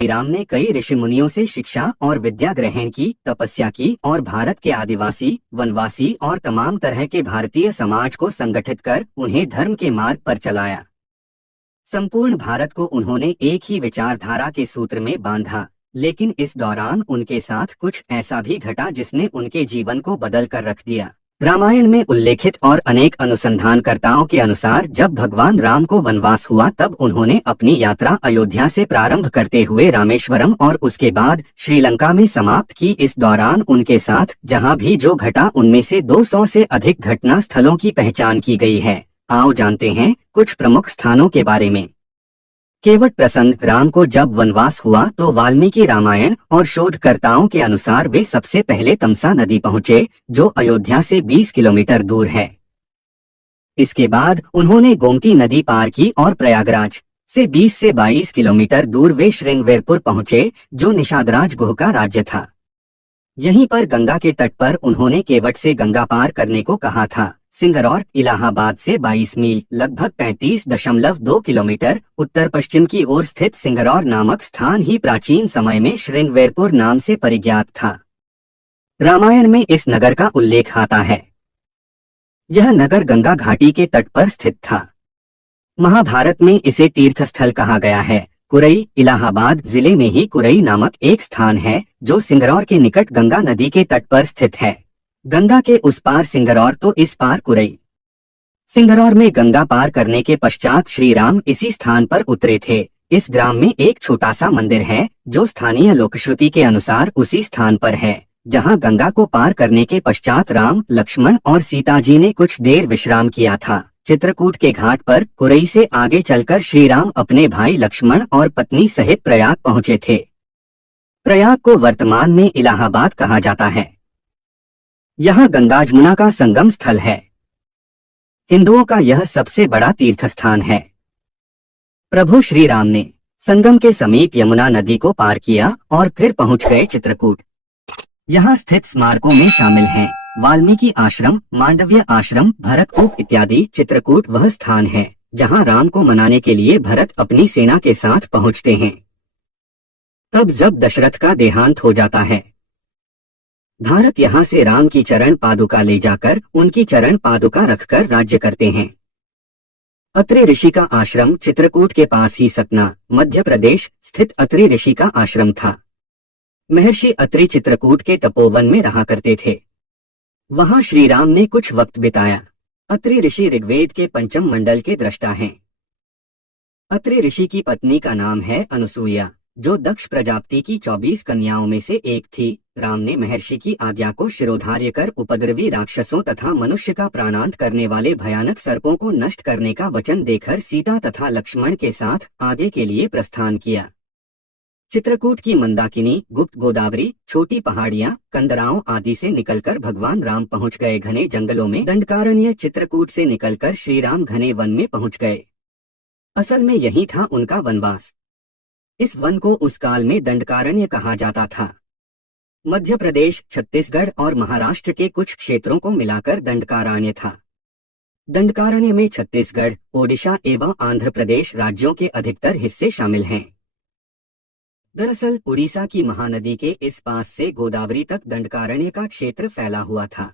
श्री राम ने कई ऋषि मुनियों से शिक्षा और विद्या ग्रहण की, तपस्या की और भारत के आदिवासी, वनवासी और तमाम तरह के भारतीय समाज को संगठित कर उन्हें धर्म के मार्ग पर चलाया। संपूर्ण भारत को उन्होंने एक ही विचारधारा के सूत्र में बांधा, लेकिन इस दौरान उनके साथ कुछ ऐसा भी घटा जिसने उनके जीवन को बदल कर रख दिया। रामायण में उल्लेखित और अनेक अनुसंधानकर्ताओं के अनुसार जब भगवान राम को वनवास हुआ तब उन्होंने अपनी यात्रा अयोध्या से प्रारंभ करते हुए रामेश्वरम और उसके बाद श्रीलंका में समाप्त की। इस दौरान उनके साथ जहां भी जो घटा उनमें से 200 से अधिक घटना स्थलों की पहचान की गई है। आओ जानते हैं कुछ प्रमुख स्थानों के बारे में। केवट प्रसंग। राम को जब वनवास हुआ तो वाल्मीकि रामायण और शोधकर्ताओं के अनुसार वे सबसे पहले तमसा नदी पहुंचे, जो अयोध्या से 20 किलोमीटर दूर है। इसके बाद उन्होंने गोमती नदी पार की और प्रयागराज से 20 से 22 किलोमीटर दूर वे श्रृंगवेरपुर पहुंचे, जो निषादराज गुह का राज्य था। यहीं पर गंगा के तट पर उन्होंने केवट से गंगा पार करने को कहा था। सिंगरौर इलाहाबाद से 22 मील लगभग 35.2 किलोमीटर उत्तर पश्चिम की ओर स्थित सिंगरौर नामक स्थान ही प्राचीन समय में श्रृंगवेरपुर नाम से परिज्ञात था। रामायण में इस नगर का उल्लेख आता है। यह नगर गंगा घाटी के तट पर स्थित था। महाभारत में इसे तीर्थस्थल कहा गया है। कुरई इलाहाबाद जिले में ही कुरई नामक एक स्थान है, जो सिंगरौर के निकट गंगा नदी के तट पर स्थित है। गंगा के उस पार सिंगरौर तो इस पार कुरई। सिंगरौर में गंगा पार करने के पश्चात श्री राम इसी स्थान पर उतरे थे। इस ग्राम में एक छोटा सा मंदिर है, जो स्थानीय लोकश्रुति के अनुसार उसी स्थान पर है जहां गंगा को पार करने के पश्चात राम, लक्ष्मण और सीता जी ने कुछ देर विश्राम किया था। चित्रकूट के घाट पर कुरई से आगे चलकर श्री राम अपने भाई लक्ष्मण और पत्नी सहित प्रयाग पहुंचे थे। प्रयाग को वर्तमान में इलाहाबाद कहा जाता है। यहाँ गंगा जमुना का संगम स्थल है। हिंदुओं का यह सबसे बड़ा तीर्थ स्थान है। प्रभु श्री राम ने संगम के समीप यमुना नदी को पार किया और फिर पहुंच गए चित्रकूट। यहाँ स्थित स्मारकों में शामिल हैं वाल्मीकि आश्रम, मांडव्य आश्रम, भरतकूप इत्यादि। चित्रकूट वह स्थान है जहाँ राम को मनाने के लिए भरत अपनी सेना के साथ पहुँचते हैं। तब जब दशरथ का देहांत हो जाता है, भारत यहाँ से राम की चरण पादुका ले जाकर उनकी चरण पादुका रखकर राज्य करते हैं। अत्रि ऋषि का आश्रम चित्रकूट के पास ही सतना, मध्य प्रदेश स्थित अत्रि ऋषि का आश्रम था। महर्षि अत्रि चित्रकूट के तपोवन में रहा करते थे। वहां श्री राम ने कुछ वक्त बिताया। अत्रि ऋषि ऋग्वेद के पंचम मंडल के दृष्टा हैं। अत्रि ऋषि की पत्नी का नाम है अनुसूया, जो दक्ष प्रजापति की 24 कन्याओं में से एक थी। राम ने महर्षि की आज्ञा को शिरोधार्य कर उपद्रवी राक्षसों तथा मनुष्य का प्राणांत करने वाले भयानक सर्पों को नष्ट करने का वचन देकर सीता तथा लक्ष्मण के साथ आगे के लिए प्रस्थान किया। चित्रकूट की मंदाकिनी, गुप्त गोदावरी, छोटी पहाड़ियां, कंदराओं आदि से निकलकर भगवान राम पहुंच गए घने जंगलों में। दंडकारण्य चित्रकूट से निकलकर श्री राम घने वन में पहुंच गए। असल में यही था उनका वनवास। इस वन को उस काल में दंडकारण्य कहा जाता था। मध्य प्रदेश, छत्तीसगढ़ और महाराष्ट्र के कुछ क्षेत्रों को मिलाकर दंडकारण्य था। दंडकारण्य में छत्तीसगढ़, ओडिशा एवं आंध्र प्रदेश राज्यों के अधिकतर हिस्से शामिल हैं। दरअसल उड़ीसा की महानदी के इस पास से गोदावरी तक दंडकारण्य का क्षेत्र फैला हुआ था।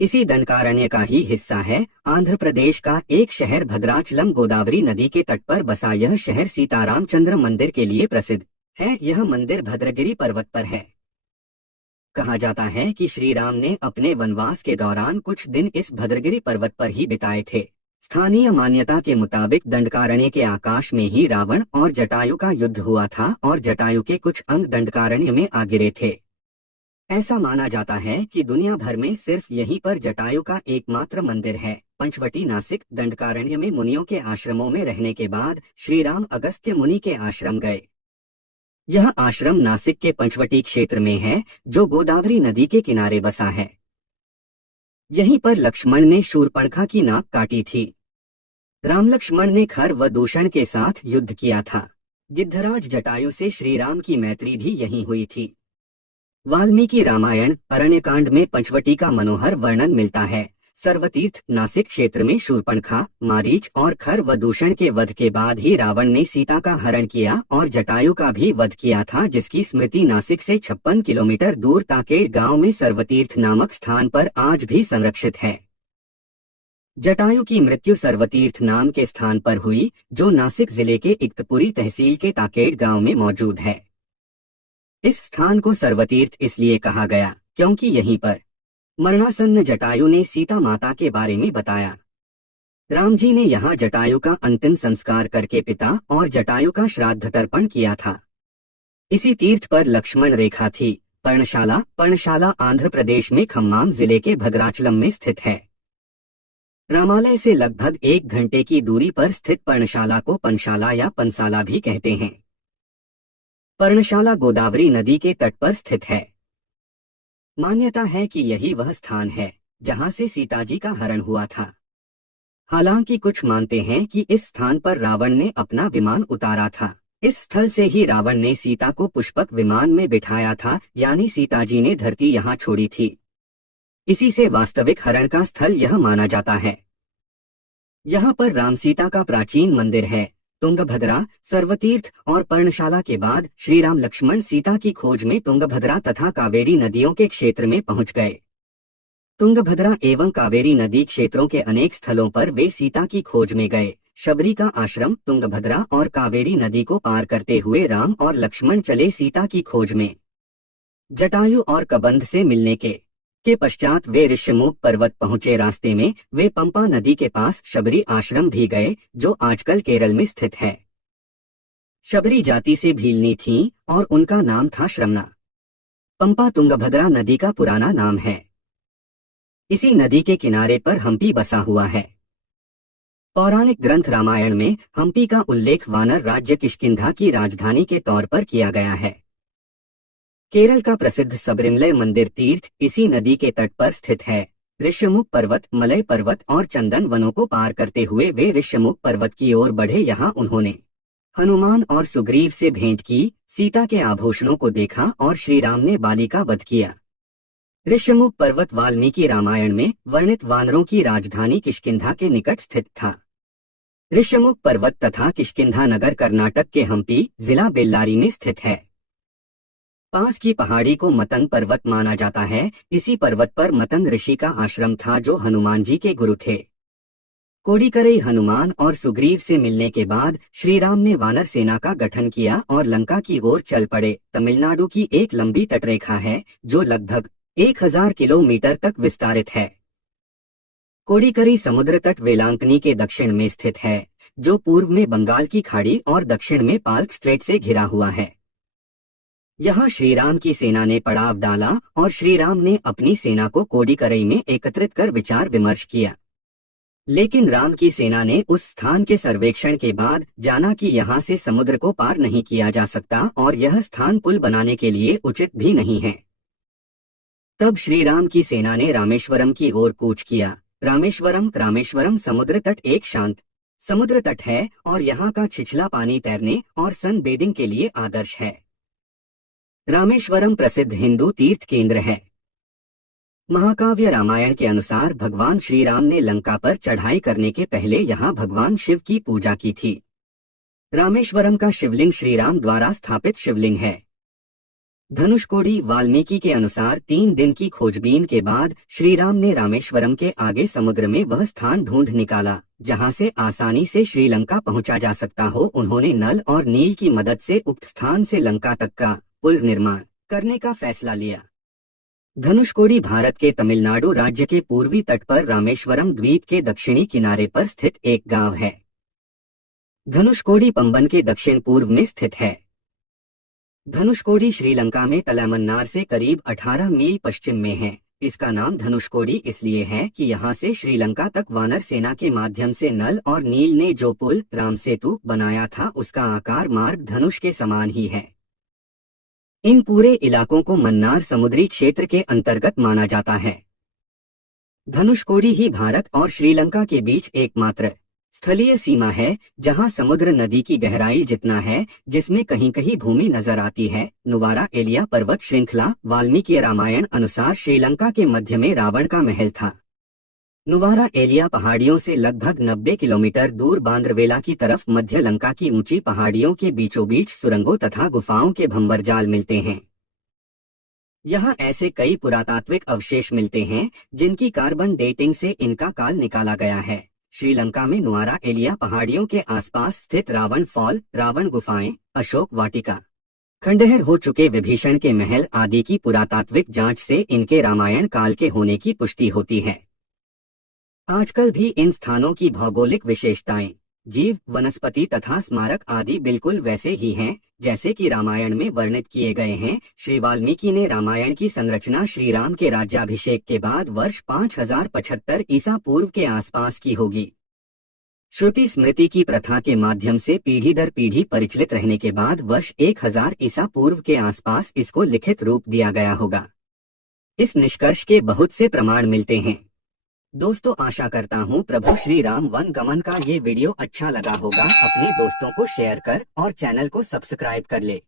इसी दंडकारण्य का ही हिस्सा है आंध्र प्रदेश का एक शहर भद्राचलम। गोदावरी नदी के तट पर बसा यह शहर सीतारामचंद्र मंदिर के लिए प्रसिद्ध है। यह मंदिर भद्रगिरि पर्वत पर है। कहा जाता है कि श्री राम ने अपने वनवास के दौरान कुछ दिन इस भद्रगिरि पर्वत पर ही बिताए थे। स्थानीय मान्यता के मुताबिक दंडकारण्य के आकाश में ही रावण और जटायु का युद्ध हुआ था और जटायु के कुछ अंग दंडकारण्य में आ गिरे थे। ऐसा माना जाता है कि दुनिया भर में सिर्फ यहीं पर जटायु का एकमात्र मंदिर है। पंचवटी नासिक दंडकारण्य में मुनियों के आश्रमों में रहने के बाद श्री राम अगस्त्य मुनि के आश्रम गए। यह आश्रम नासिक के पंचवटी क्षेत्र में है, जो गोदावरी नदी के किनारे बसा है। यहीं पर लक्ष्मण ने शूर्पणखा की नाक काटी थी। राम लक्ष्मण ने खर व दूषण के साथ युद्ध किया था। गिद्धराज जटायु से श्री राम की मैत्री भी यहीं हुई थी। वाल्मीकि रामायण अरण्यकांड में पंचवटी का मनोहर वर्णन मिलता है। सर्वतीर्थ नासिक क्षेत्र में शूर्पणखा, मारीच और खर व दूषण के वध के बाद ही रावण ने सीता का हरण किया और जटायु का भी वध किया था, जिसकी स्मृति नासिक से 56 किलोमीटर दूर ताकेड़ गांव में सर्वतीर्थ नामक स्थान पर आज भी संरक्षित है। जटायु की मृत्यु सर्वतीर्थ नाम के स्थान पर हुई, जो नासिक जिले के इक्तपुरी तहसील के ताकेड़ गांव में मौजूद है। इस स्थान को सर्वतीर्थ इसलिए कहा गया क्योंकि यहीं पर मरणासन्न जटायु ने सीता माता के बारे में बताया। राम जी ने यहाँ जटायु का अंतिम संस्कार करके पिता और जटायु का श्राद्ध तर्पण किया था। इसी तीर्थ पर लक्ष्मण रेखा थी। पर्णशाला आंध्र प्रदेश में खम्माम जिले के भद्राचलम में स्थित है। रामालय से लगभग 1 घंटे की दूरी पर स्थित पर्णशाला को पनशाला या पंसाला भी कहते हैं। पर्णशाला गोदावरी नदी के तट पर स्थित है। मान्यता है कि यही वह स्थान है जहां से सीताजी का हरण हुआ था। हालांकि कुछ मानते हैं कि इस स्थान पर रावण ने अपना विमान उतारा था। इस स्थल से ही रावण ने सीता को पुष्पक विमान में बिठाया था, यानी सीताजी ने धरती यहाँ छोड़ी थी। इसी से वास्तविक हरण का स्थल यह माना जाता है। यहाँ पर राम सीता का प्राचीन मंदिर है। तुंगभद्रा, सर्वतीर्थ और पर्णशाला के बाद श्री राम लक्ष्मण सीता की खोज में तुंगभद्रा तथा कावेरी नदियों के क्षेत्र में पहुंच गए। तुंगभद्रा एवं कावेरी नदी क्षेत्रों के अनेक स्थलों पर वे सीता की खोज में गए। शबरी का आश्रम तुंगभद्रा और कावेरी नदी को पार करते हुए राम और लक्ष्मण चले सीता की खोज में। जटायु और कबंध से मिलने के पश्चात वे ऋष्यमुख पर्वत पहुंचे। रास्ते में वे पंपा नदी के पास शबरी आश्रम भी गए, जो आजकल केरल में स्थित है। शबरी जाति से भीलनी थीं और उनका नाम था श्रमणा। पंपा तुंगभद्रा नदी का पुराना नाम है। इसी नदी के किनारे पर हम्पी बसा हुआ है। पौराणिक ग्रंथ रामायण में हम्पी का उल्लेख वानर राज्य किष्किंधा की राजधानी के तौर पर किया गया है। केरल का प्रसिद्ध सबरिमलय मंदिर तीर्थ इसी नदी के तट पर स्थित है। ऋष्यमुख पर्वत, मलय पर्वत और चंदन वनों को पार करते हुए वे ऋष्यमुख पर्वत की ओर बढ़े। यहाँ उन्होंने हनुमान और सुग्रीव से भेंट की, सीता के आभूषणों को देखा और श्री राम ने बाली का वध किया। ऋष्यमुख पर्वत वाल्मीकि रामायण में वर्णित वानरों की राजधानी किष्किंधा के निकट स्थित था। ऋष्यमुख पर्वत तथा किष्किंधा नगर कर्नाटक के हम्पी जिला बेल्लारी में स्थित है। पास की पहाड़ी को मतंग पर्वत माना जाता है। इसी पर्वत पर मतंग ऋषि का आश्रम था, जो हनुमान जी के गुरु थे। कोडिकरई हनुमान और सुग्रीव से मिलने के बाद श्री राम ने वानर सेना का गठन किया और लंका की ओर चल पड़े। तमिलनाडु की एक लंबी तटरेखा है जो लगभग 1000 किलोमीटर तक विस्तारित है। कोडिकरी समुद्र तट वेलांकनी के दक्षिण में स्थित है, जो पूर्व में बंगाल की खाड़ी और दक्षिण में पाल्क स्ट्रेट से घिरा हुआ है। यहाँ श्री राम की सेना ने पड़ाव डाला और श्री राम ने अपनी सेना को कोडिकरई में एकत्रित कर विचार विमर्श किया। लेकिन राम की सेना ने उस स्थान के सर्वेक्षण के बाद जाना कि यहाँ से समुद्र को पार नहीं किया जा सकता और यह स्थान पुल बनाने के लिए उचित भी नहीं है। तब श्री राम की सेना ने रामेश्वरम की ओर कूच किया। रामेश्वरम समुद्र तट एक शांत समुद्र तट है और यहाँ का छिछला पानी तैरने और सन बेदिंग के लिए आदर्श है। रामेश्वरम प्रसिद्ध हिंदू तीर्थ केंद्र है। महाकाव्य रामायण के अनुसार भगवान श्री राम ने लंका पर चढ़ाई करने के पहले यहाँ भगवान शिव की पूजा की थी। रामेश्वरम का शिवलिंग श्री राम द्वारा स्थापित शिवलिंग है। धनुषकोडी वाल्मीकि के अनुसार 3 दिन की खोजबीन के बाद श्री राम ने रामेश्वरम के आगे समुद्र में वह स्थान ढूंढ निकाला जहां से आसानी से श्रीलंका पहुंचा जा सकता हो। उन्होंने नल और नील की मदद से उक्त स्थान से लंका तक का पुल निर्माण करने का फैसला लिया। धनुषकोडी भारत के तमिलनाडु राज्य के पूर्वी तट पर रामेश्वरम द्वीप के दक्षिणी किनारे पर स्थित एक गांव है। धनुषकोडी पंबन के दक्षिण पूर्व में स्थित है। धनुषकोडी श्रीलंका में तलैमन्नार से करीब 18 मील पश्चिम में है। इसका नाम धनुषकोडी इसलिए है कि यहाँ से श्रीलंका तक वानर सेना के माध्यम से नल और नील ने जो पुल राम सेतु बनाया था उसका आकार मार्ग धनुष के समान ही है। इन पूरे इलाकों को मन्नार समुद्री क्षेत्र के अंतर्गत माना जाता है। धनुषकोडी ही भारत और श्रीलंका के बीच एकमात्र स्थलीय सीमा है जहां समुद्र नदी की गहराई जितना है, जिसमें कहीं कहीं भूमि नजर आती है। नुवारा एलिया पर्वत श्रृंखला वाल्मीकि रामायण अनुसार श्रीलंका के मध्य में रावण का महल था। नुवारा एलिया पहाड़ियों से लगभग 90 किलोमीटर दूर बांद्रवेला की तरफ मध्य लंका की ऊंची पहाड़ियों के बीचों बीच सुरंगों तथा गुफाओं के भंवरजाल मिलते हैं। यहाँ ऐसे कई पुरातात्विक अवशेष मिलते हैं जिनकी कार्बन डेटिंग से इनका काल निकाला गया है। श्रीलंका में नुआरा एलिया पहाड़ियों के आसपास स्थित रावण फॉल, रावण गुफाएं, अशोक वाटिका, खंडहर हो चुके विभीषण के महल आदि की पुरातात्विक जांच से इनके रामायण काल के होने की पुष्टि होती है। आजकल भी इन स्थानों की भौगोलिक विशेषताएं, जीव, वनस्पति तथा स्मारक आदि बिल्कुल वैसे ही हैं जैसे कि रामायण में वर्णित किए गए हैं। श्री वाल्मीकि ने रामायण की संरचना श्री राम के राज्याभिषेक के बाद वर्ष 5075 ईसा पूर्व के आसपास की होगी। श्रुति स्मृति की प्रथा के माध्यम से पीढ़ी दर पीढ़ी परिचालित रहने के बाद वर्ष 1000 ईसा पूर्व के आसपास इसको लिखित रूप दिया गया होगा। इस निष्कर्ष के बहुत से प्रमाण मिलते हैं। दोस्तों, आशा करता हूँ प्रभु श्री राम वन गमन का ये वीडियो अच्छा लगा होगा। अपने दोस्तों को शेयर कर और चैनल को सब्सक्राइब कर ले।